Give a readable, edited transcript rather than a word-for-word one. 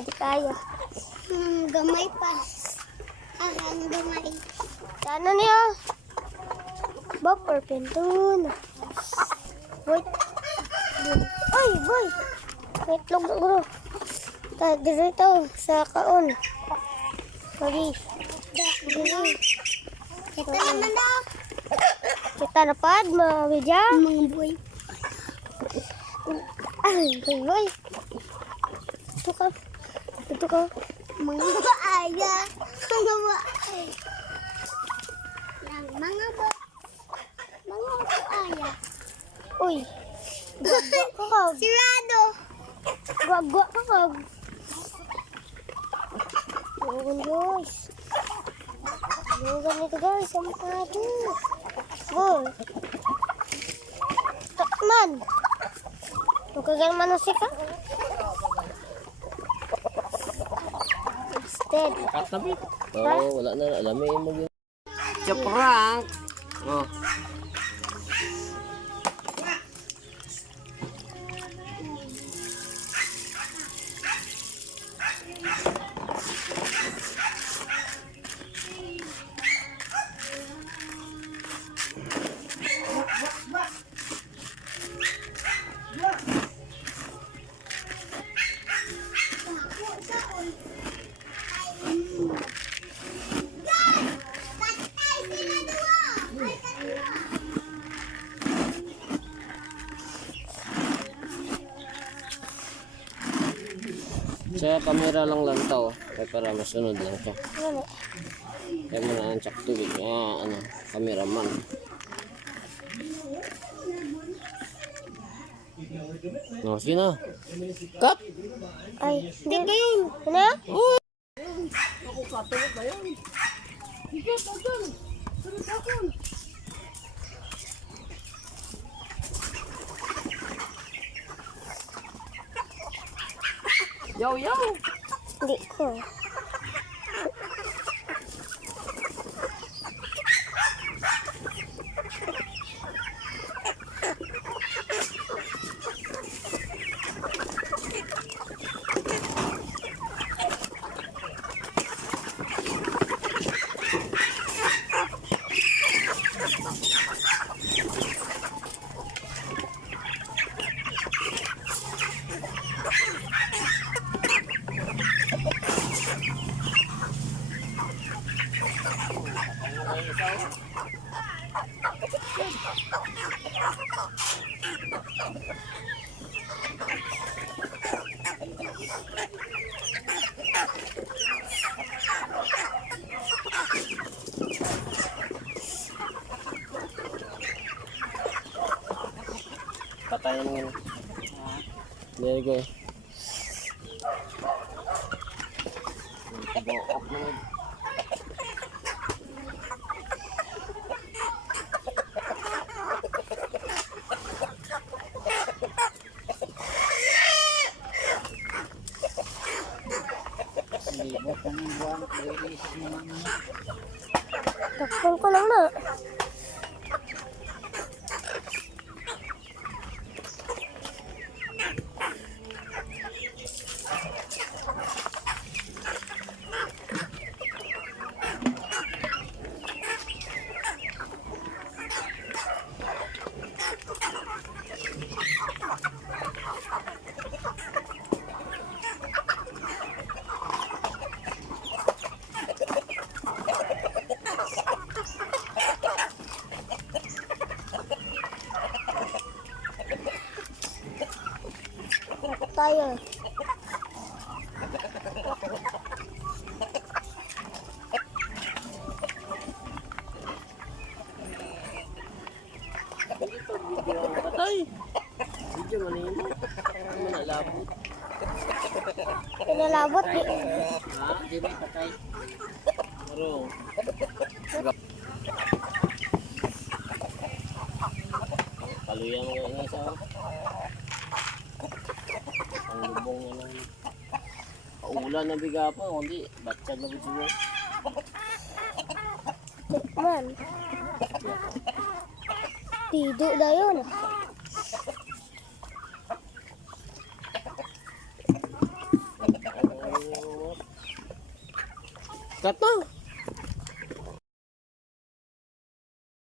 Adi kaya. Gamay pa. Ang gamay. Sana niya. Bumper pentun. Wait. Ay, boy. Itlog na guro. Dito sa kaon. Sorry. Dili. Ito naman daw. Kita napad, mawidya. Mga boy. Ay, boy. Ito ka. Ito ka. Mga aya. Mga baay. Mga boy. Mga aya. Uy. Gagwa ka kag. Sirado. Gagwa ka kag. Ayan guys. Ayan ito guys. Ang pado. Boy. Takman. Magkagal manusik ka. Instead. Katabi. Oo, wala na. Alamin mo yun. Sa prank. Oh. Sa camera lang to. Kaya para masunod lang to. Ano? Kaya mo na ang tsakto. Ano, cameraman. No, sino? Cut! Ay, hindi game. Ano? Yo, yo! Hindi ko. Patayin mo yun. There you go. Takpan ko lang na. Tayo. Patay! Video mo na yun. Ano na labot? Pinalabot. Ha? Di ba patay? Marong. Paluyang mo nga sa ang lubong ano. Paulan na biga pa, kundi batsag na bigo. Tikman. Tido na yun. Cut na.